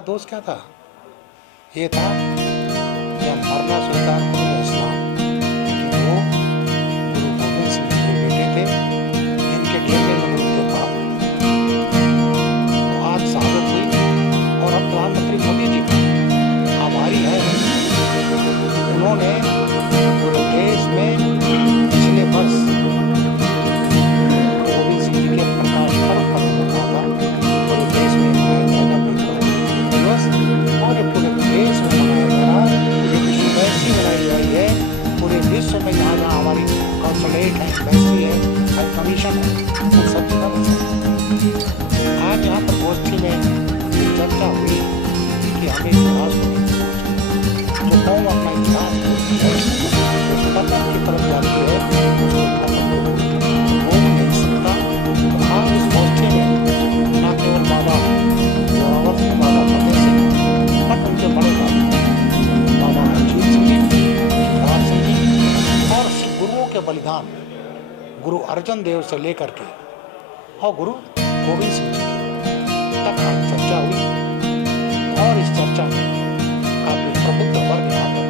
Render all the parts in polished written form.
का दोष क्या था? ये था कि मरना स्वीकार करो इस्लाम, लेकिन वो गुरु गोविंद सिंह जी के बेटे थे जिनके ढेले में उनके बाप। तो आज शहादत हुई और अब प्रधानमंत्री मोदी जी हमारी है, उन्होंने पूरे देश में पिछले वर्ष गुरु गोविंद सिंह जी के प्रकाश पर्व पर कहा था पूरे देश में मनाया जाएगा विप्लव दिवस, और ये पूरे देश में मनाया जा रहा है। ये विश्व ऐसी मनाई गई है पूरे विश्व में, जहाँ जहाँ हमारी कॉन्सुलेट है, एम्बेसी है, हाई कमीशन है, उन सब जगह आज यहाँ पर गोष्ठी में चर्चा हुई कि हमें इतिहास को जो कौन अपना इतिहास पतन की तरफ जाती है वो नहीं सकता। तो आज इस गोष्ठी में न केवल बाबा जोरावर सिंह, बाबा फतेह सिंह, बट उनके बड़े बाबा अजीत सिंह जी, शिवराज सिंह जी और गुरुओं के बलिदान, गुरु अर्जन देव से लेकर के और गुरु गोविंद सिंह जी तक आज चर्चा हुई, और इस चर्चा में काफी प्रबुद्ध वर्ग यहाँ पर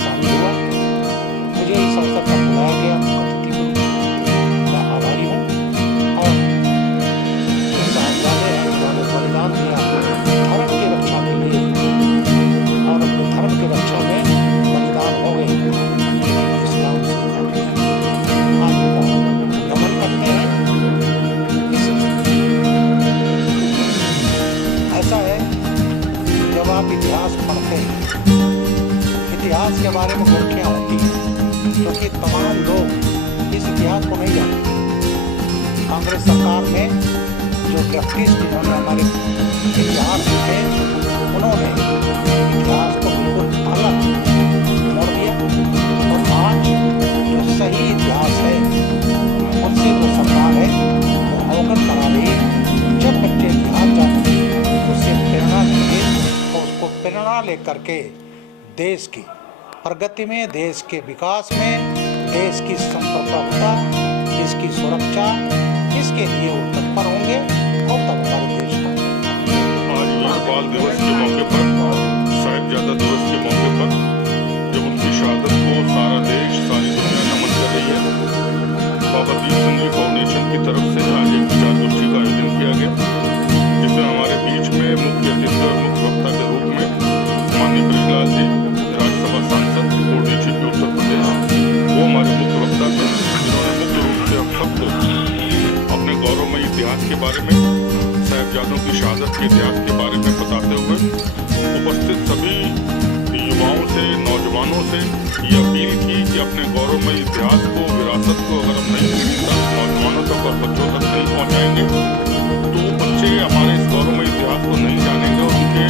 शामिल हुआ। मुझे इस अवसर पर बुलाया गया अतिथि को मैं आभारी हूँ, और साहबजादे हैं जिन्होंने बलिदान दिया धर्म की रक्षा के लिए, और अपने धर्म की रक्षा में बलिदान हो गए, इस्लाम से आज वो नमन करते हैं। ऐसा है जब आप इतिहास पढ़ते हैं, इतिहास के बारे में गोष्ठियाँ होती हैं, क्योंकि तमाम लोग इस इतिहास को नहीं जानते। कांग्रेस सरकार में जो लेफ्टिस्ट जिन्होंने हमारे इतिहास लिखे, उन्होंने इतिहास को बिल्कुल अलग मोड़ दिया, और आज जो सही इतिहास है उससे जो सरकार है वो अवगत करा रही है। जब बच्चे इतिहास जानते उससे प्रेरणा लेंगे तो उसको प्रेरणा लेकर के देश की प्रगति में, देश के विकास में, देश की संप्रभुता, देश की सुरक्षा, इसके लिए वो तत्पर होंगे, और तब हमारे देश का आज वीर बाल दिवस के मौके पर, साहिबजादा दिवस के मौके पर, जब उनकी शहादत को सारा देश, सारी दुनिया नमन कर रही है, बाबा दीप सिंह जी फाउंडेशन की तरफ से आज एक विचार गोष्ठी का आयोजन किया गया, जिसमें हमारे बीच में मुख्य अतिथि और मुख्य वक्ता के रूप में माननीय ब्रिजलाल जी, राज्यसभा सांसद और डीजीपी उत्तर प्रदेश, वो हमारे मुख्य वक्ता थे, जिन्होंने मुख्य रूप से हम सबको अपने गौरवमय इतिहास के बारे में, साहिबजादों की शहादत के इतिहास के बारे में बताते हुए उपस्थित सभी युवाओं से, नौजवानों से ये अपील की कि अपने गौरवमय इतिहास को, विरासत को अगर हम नई पीढ़ी तक, नौजवानों तक और बच्चों तक नहीं पहुँचाएंगे तो वो बच्चे हमारे इस गौरवमय इतिहास को नहीं जानेंगे, और उनके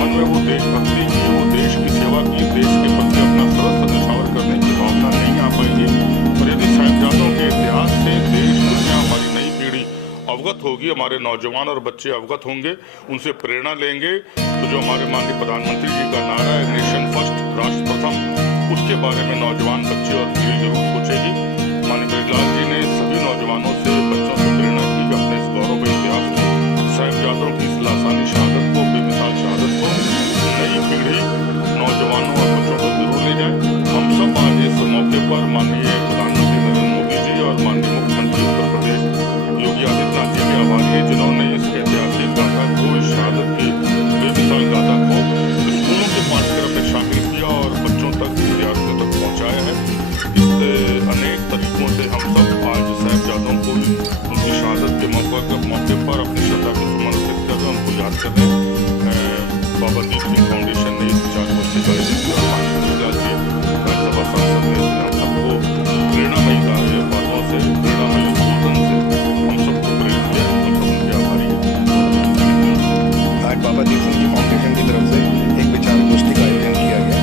मन में वो देशभक्ति की, वो देश की सेवा की, देश के प्रति अपना सरस न्यौछावर करने की भावना नहीं आ पाएगी। और यदि साहिबजादों के इतिहास से देश, दुनिया, हमारी नई पीढ़ी अवगत होगी, हमारे नौजवान और बच्चे अवगत होंगे, उनसे प्रेरणा लेंगे, तो जो हमारे माननीय प्रधानमंत्री जी का नारा है नेशन फर्स्ट, राष्ट्र प्रथम, उसके बारे में नौजवान, बच्चे और पीढ़ी जरूर सोचेगी। माननीय ब्रिजलाल जी ने सभी नौजवानों से, बच्चों से प्रेरणा की कि अपने इस गौरवमय इतिहास को, साहिबजादों की इस लासानी शहादत को, बेमिसाल शहादत को नई पीढ़ी, नौजवानों और बच्चों को जरूर ले जाए। हम सब आज इस मौके पर माननीय प्रधानमंत्री नरेंद्र मोदी जी और माननीय मुख्यमंत्री उत्तर प्रदेश योगी आदित्यनाथ जी के आभारी हैं, जिन्होंने इस ऐतिहासिक गाथा को, इस शहादत की बेमिसाल गाथा को स्कूलों के पाठ्यक्रम में शामिल किया और बच्चों तक, विद्यार्थियों तक पहुँचाया है। इस अनेक तरीकों से हम सब आज साहिबजादों को उनकी शहादत के मौके पर अपनी श्रद्धा को सुमन अर्पित कर रहे हैं, उनको याद कर रहे हैं। बाबा दीप सिंह फाउंडेशन ने इस विचार गोष्ठी का आयोजन किया, राज्यसभा सांसद ने हम सबको प्रेरणामयी बातों से, प्रेरणामयी उद्बोधन से हम सबको प्रेरित किया, हम सब उनके आभारी हैं। आज बाबा दीप सिंह जी फाउंडेशन की तरफ से एक विचार गोष्ठी का आयोजन किया गया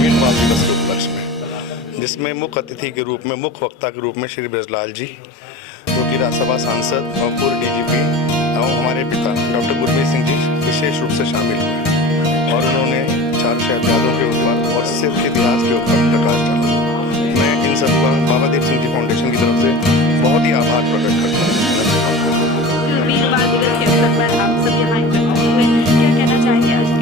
वीर बाल दिवस के उपलक्ष्य में, जिसमें मुख्य अतिथि के रूप में, मुख्य वक्ता के रूप में श्री ब्रिजलाल जी, जो कि राज्यसभा सांसद और पूर्व डीजीपी, और हमारे पिता डॉक्टर गुरमीत सिंह जी विशेष रूप से शामिल हुए, और उन्होंने चार साहिबजादों के ऊपर और सिख इतिहास के ऊपर प्रकाश डाला। मैं इन सबका बाबा दीप सिंह जी फाउंडेशन की तरफ से बहुत ही आभार प्रकट करता हूँ। वीर बाल दिवस के अवसर पर आप सब यहाँ एकत्र हुए, क्या कहना चाहेंगे आज?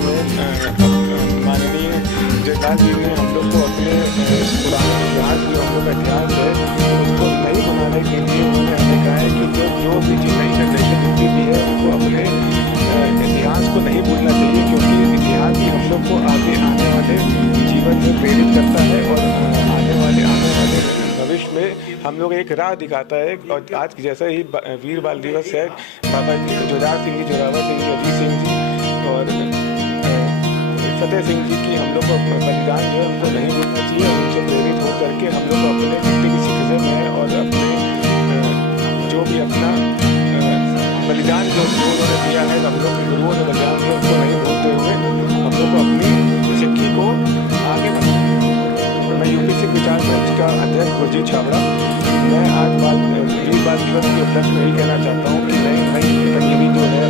जिसमें माननीय जयलाल जी ने हम लोग को अपने पुराने इतिहास जो हम लोग का इतिहास है उसको नई बनाने के लिए उन्होंने हमें कहा है कि जो भी नई जनरेशन होती भी है उनको अपने इतिहास को नहीं भूलना चाहिए, क्योंकि इतिहास ही हम लोग को आगे आने वाले जीवन में प्रेरित करता है और आने वाले भविष्य में हम लोग एक राह दिखाता है। और आज जैसे ही वीर बाल दिवस है, बाबा जोरावर सिंह जी, अजीत सिंह जी और फतेह सिंह जी की हम लोग को बलिदान जो है उनको नहीं भूलना चाहिए और उनसे प्रेरित हो करके हम लोग अपने जितने भी सिखिज्म है और अपने जो भी अपना बलिदान जो उन्होंने दिया है, हम लोग के गुरुओं ने बलिदान दिया, उसको नहीं भूलते हुए हम लोग को अपनी सिक्की को आगे बढ़ाना। मैं यूपी सिख विचार मंच का अध्यक्ष गुरजीत छाबड़ा, मैं आज वीर बाल दिवस के उपलक्ष्य में यही कहना चाहता हूँ कि नई तकनीकी जो है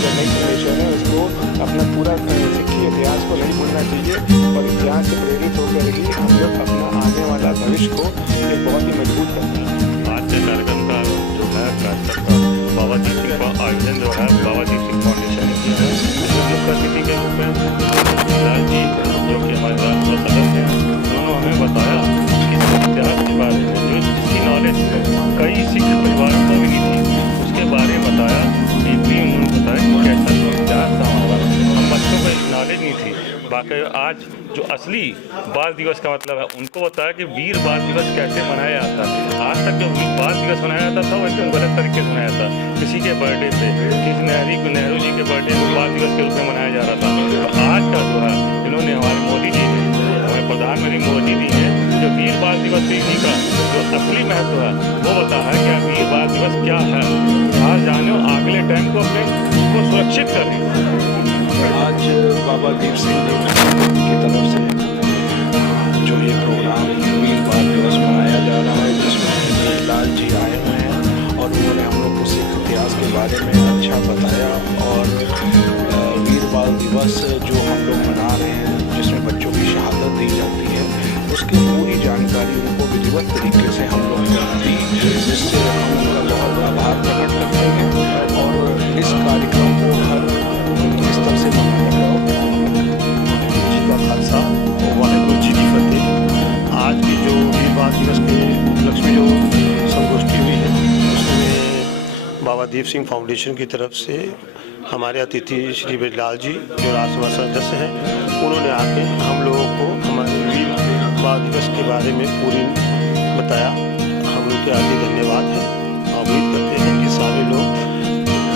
जो नई जनरेशन है उसको अपना पूरा सिक्की इतिहास को नहीं भूलना चाहिए और इतिहास से प्रेरित होकर ही हम लोग अपना आने वाला भविष्य को एक बहुत ही मजबूत करते हैं। आज के कार्यक्रम का जो है कार्यक्रम बाबा दीप सिंह का आयोजन जो है बाबा दीप सिंह फाउंडेशन ने किया है, जिसमें मुख्य अतिथि के रूप में लाल जी जो कि हमारे राष्ट्रीय सदस्य हैं, उन्होंने हमें बताया कि इतिहास के बारे में जो जिसकी नॉलेज कई सिख परिवारों को भी नहीं थी, उसके बारे में बताया। डीपली उन्होंने बताया कि कैसा इतिहास था हमारा, हम बच्चों को नॉलेज नहीं थी। बाकी आज जो असली बाल दिवस का मतलब है उनको बताया कि वीर बाल दिवस कैसे मनाया जाता है। आज तक जो बाल दिवस मनाया जाता था वो एकदम गलत तरीके से मनाया था, किसी के बर्थडे पे, किसी नेहरू जी के बर्थडे को बाल दिवस के रूप में मनाया जा रहा था। तो आज का जो है इन्होंने हमारे मोदी जी ने, हमारे प्रधानमंत्री मोदी जी ने जो वीर बाल दिवस जी का जो असली महत्व है वो बताया है कि वीर बाल दिवस क्या है। आज जाने और अगले टाइम को अपने को सुरक्षित करें। आज बाबा दीप सिंह की तरफ से जो ये प्रोग्राम वीर बाल दिवस मनाया जा रहा है, जिसमें लाल जी आए हुए हैं और उन्होंने हम लोग को सिख इतिहास के बारे में अच्छा बताया। और वीर बाल दिवस जो हम लोग मना रहे हैं, जिसमें बच्चों की शहादत दी जाती है, उसकी पूरी जानकारी उनको विधिवत तरीके से हम लोग दी, जिससे हम उनका बहुत आभार प्रकट करते हैं और इस कार्यक्रम को हर स्तर से जी का खालसा और वाहेगुरु जी की फतेह। आज की जो वीर बाल दिवस के उपलक्ष्य में जो संगोष्ठी हुई है उसमें बाबा दीप सिंह फाउंडेशन की तरफ से हमारे अतिथि श्री ब्रजलाल जी जो राज्यसभा सदस्य हैं, उन्होंने आके हम लोगों को हमारे वीर बाल दिवस के बारे में पूरी बताया। हम लोग के आगे धन्यवाद है और उम्मीद करते हैं कि सारे लोग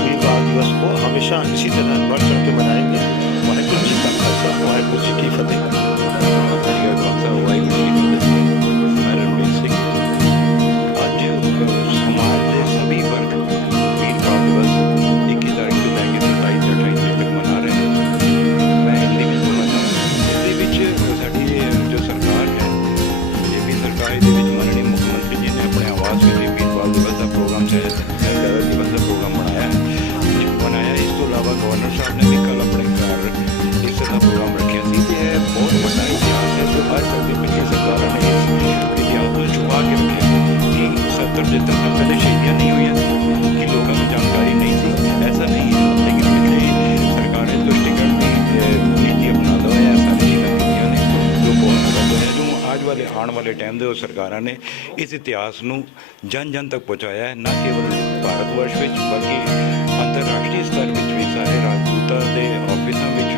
वीर बाल दिवस को हमेशा इसी तरह बढ़ चढ़ के मनाएंगे। वाहेगुरु जी का खालसा, वाहेगुरु जी की फतेह। आज समाज के सभी वर्ग वीर बाल दिवस 21 तारीख से लेकर 27-28 तक मना रहे हैं। मैं हिंदी में बोलना चाहूँगा। इसके साड़ी जो सरकार है, बीजेपी सरकार के माननीय मुख्यमंत्री जी ने अपने आवास में वीर बाल दिवस का प्रोग्राम शहजादा दिवस का प्रोग्राम बनाया इस तो अलावा गवर्नर साहब ने भी कल अपने घर इस तरह प्रोग्राम रखे सी। ये बहुत बड़ा इतिहास है जो आज तक पिछली सरकार ने इस इतिहास को छुपा के रखे कि 70-75 साल पहले शहीदियाँ नहीं हुई थी, कि लोगों को जानकारी नहीं थी। ऐसा नहीं है, लेकिन पिछली सरकार ने तुष्टिकरण की नीति अपना लो है, ऐसा नहीं ने जो बहुत गलत है। जो आज वाले आने वाले टाइम दे सरकारों ने इस इतिहास को जन जन तक पहुँचाया है, न केवल भारत वर्ष में बल्कि अंतरराष्ट्रीय स्तर पर भी सारे राजदूतां के ऑफिसां में भी